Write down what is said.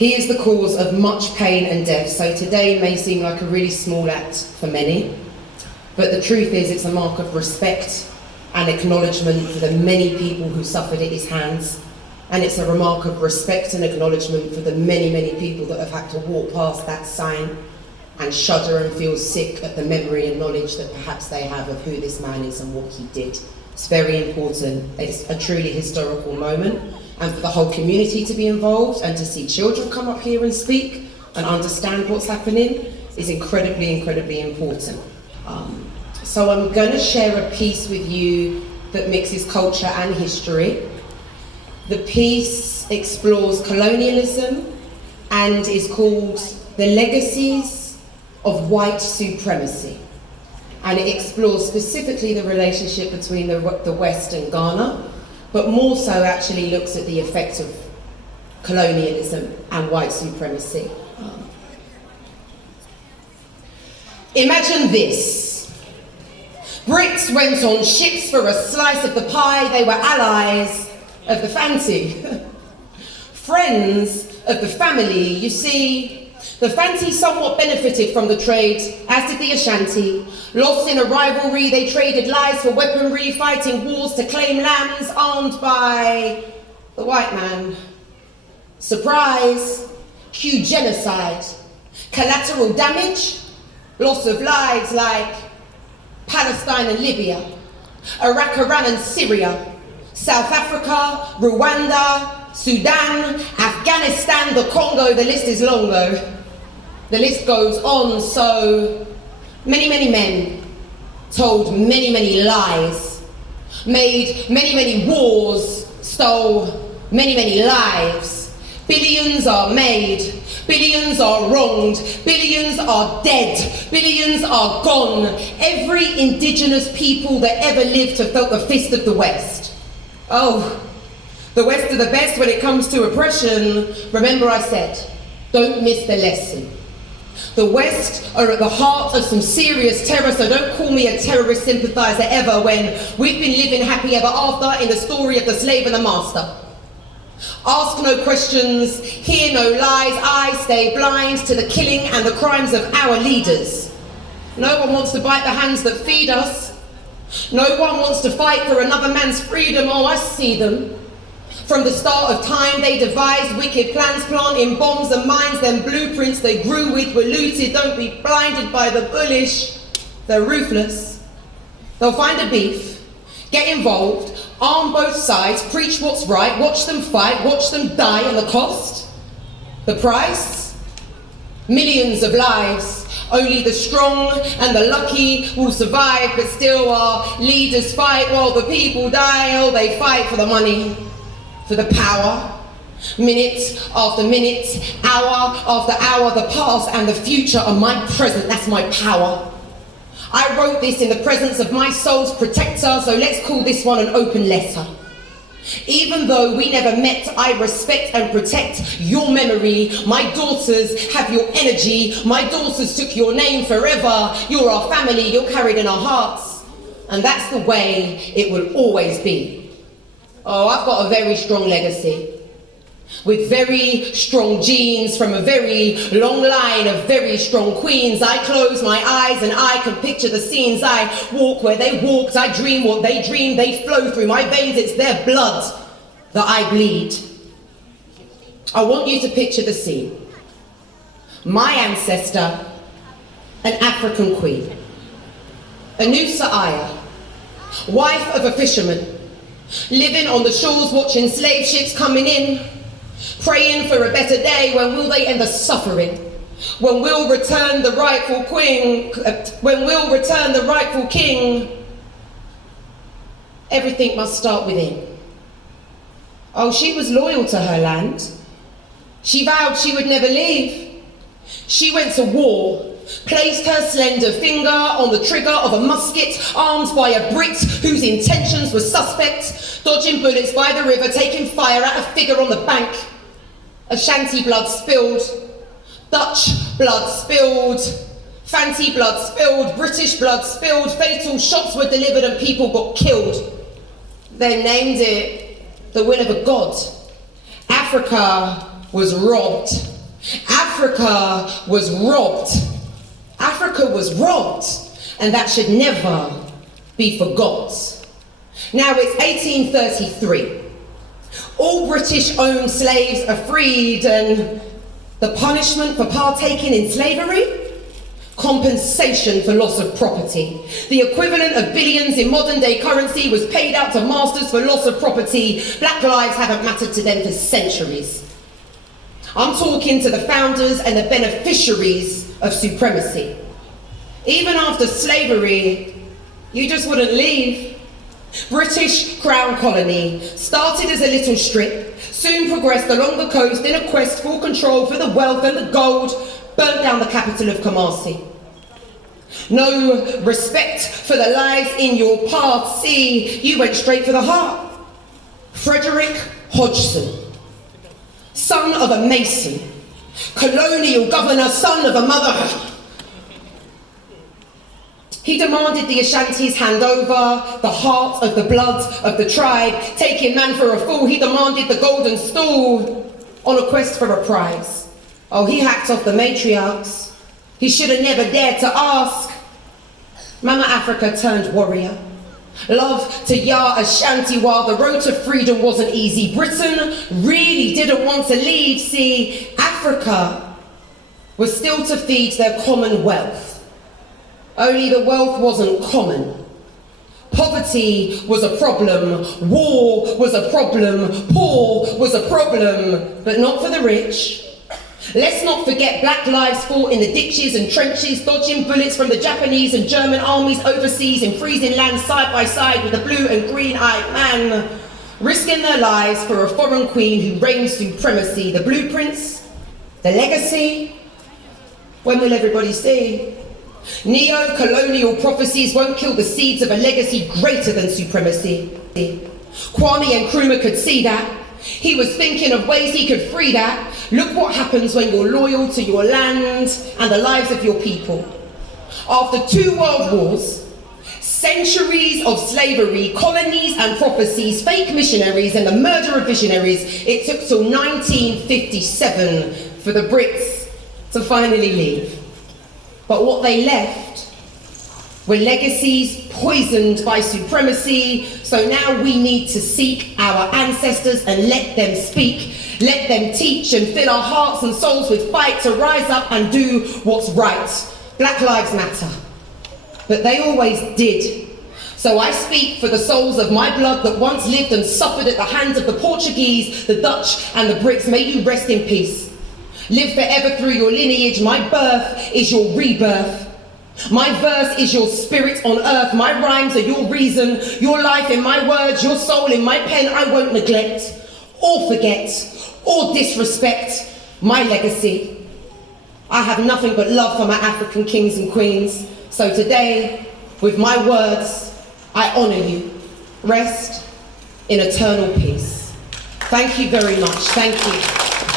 He is the cause of much pain and death, so today may seem like a really small act for many, but the truth is it's a mark of respect and acknowledgement for the many people who suffered at his hands, and it's a remark of respect and acknowledgement for the many, many people that have had to walk past that sign and shudder and feel sick at the memory and knowledge that perhaps they have of who this man is and what he did. It's very important. It's a truly historical moment, and for the whole community to be involved and to see children come up here and speak and understand what's happening is incredibly, incredibly important. So I'm going to share a piece with you that mixes culture and history. The piece explores colonialism and is called The Legacies of White Supremacy. And it explores specifically the relationship between the West and Ghana, but more so actually looks at the effect of colonialism and white supremacy. Imagine this. Brits went on ships for a slice of the pie. They were allies of the fancy. Friends of the family. You see, the fancy somewhat benefited from the trade, as did the Ashanti. Lost in a rivalry, they traded lives for weaponry, fighting wars to claim lands, armed by the white man. Surprise, cue genocide, collateral damage, loss of lives like Palestine and Libya, Iraq, Iran and Syria, South Africa, Rwanda, Sudan, Afghanistan, the Congo. The list is long though. The list goes on. So many, many men told many, many lies, made many, many wars, stole many, many lives. Billions are made, billions are wronged, billions are dead, billions are gone. Every indigenous people that ever lived have felt the fist of the West. Oh, the West are the best when it comes to oppression. Remember I said, don't miss the lesson. The West are at the heart of some serious terror, so don't call me a terrorist sympathiser ever when we've been living happy ever after in the story of the slave and the master. Ask no questions, hear no lies, I stay blind to the killing and the crimes of our leaders. No one wants to bite the hands that feed us. No one wants to fight for another man's freedom. Oh, I see them. From the start of time, they devised wicked plans, planting bombs and mines, then blueprints they grew with were looted. Don't be blinded by the bullish. They're ruthless. They'll find a beef, get involved, arm both sides, preach what's right, watch them fight, watch them die, and the cost? The price? Millions of lives. Only the strong and the lucky will survive, but still our leaders fight while the people die. Oh, they fight for the money, for the power. Minute after minute, hour after hour, the past and the future are my present. That's my power. I wrote this in the presence of my soul's protector, so let's call this one an open letter. Even though we never met, I respect and protect your memory. My daughters have your energy. My daughters took your name forever. You're our family, you're carried in our hearts. And that's the way it will always be. Oh, I've got a very strong legacy, with very strong genes from a very long line of very strong queens. I close my eyes and I can picture the scenes. I walk where they walked, I dream what they dreamed. They flow through my veins, it's their blood that I bleed. I want you to picture the scene. My ancestor, an African queen, Anusa Aya, wife of a fisherman, living on the shores watching slave ships coming in, praying for a better day. When will they end the suffering? When we'll return the rightful queen? When we'll return the rightful king? Everything must start within. Oh, she was loyal to her land. She vowed she would never leave. She went to war, placed her slender finger on the trigger of a musket, armed by a Brit whose intentions were suspect, dodging bullets by the river, taking fire at a figure on the bank. Ashanti blood spilled, Dutch blood spilled, Fanti blood spilled, British blood spilled, fatal shots were delivered and people got killed. They named it the will of a god. Africa was robbed. Africa was robbed. Africa was robbed, and that should never be forgot. Now it's 1833. All British-owned slaves are freed, and the punishment for partaking in slavery? Compensation for loss of property. The equivalent of billions in modern-day currency was paid out to masters for loss of property. Black lives haven't mattered to them for centuries. I'm talking to the founders and the beneficiaries of supremacy. Even after slavery, you just wouldn't leave. British Crown Colony started as a little strip, soon progressed along the coast in a quest for control for the wealth and the gold, burnt down the capital of Kumasi. No respect for the lives in your path, see, you went straight for the heart. Frederick Hodgson, son of a mason, colonial governor, son of a mother. He demanded the Ashantis hand over the heart of the blood of the tribe. Taking man for a fool, he demanded the golden stool on a quest for a prize. Oh, he hacked off the matriarchs. He should have never dared to ask. Mama Africa turned warrior. Love to Yah Ashanti while the road to freedom wasn't easy. Britain really didn't want to leave. See, Africa was still to feed their commonwealth. Only the wealth wasn't common. Poverty was a problem, war was a problem, poor was a problem, but not for the rich. Let's not forget black lives fought in the ditches and trenches, dodging bullets from the Japanese and German armies overseas in freezing lands side by side with a blue and green-eyed man, risking their lives for a foreign queen who reigned supremacy. The blueprints, the legacy, when will everybody see? Neo-colonial prophecies won't kill the seeds of a legacy greater than supremacy. Kwame Nkrumah could see that. He was thinking of ways he could free that. Look what happens when you're loyal to your land and the lives of your people. After 2 world wars, centuries of slavery, colonies and prophecies, fake missionaries and the murder of visionaries, it took till 1957 for the Brits to finally leave. But what they left were legacies poisoned by supremacy. So now we need to seek our ancestors and let them speak, let them teach and fill our hearts and souls with fight to rise up and do what's right. Black lives matter, but they always did. So I speak for the souls of my blood that once lived and suffered at the hands of the Portuguese, the Dutch and the Brits. May you rest in peace. Live forever through your lineage. My birth is your rebirth. My verse is your spirit on earth. My rhymes are your reason. Your life in my words, your soul in my pen. I won't neglect or forget or disrespect my legacy. I have nothing but love for my African kings and queens. So today, with my words, I honor you. Rest in eternal peace. Thank you very much. Thank you.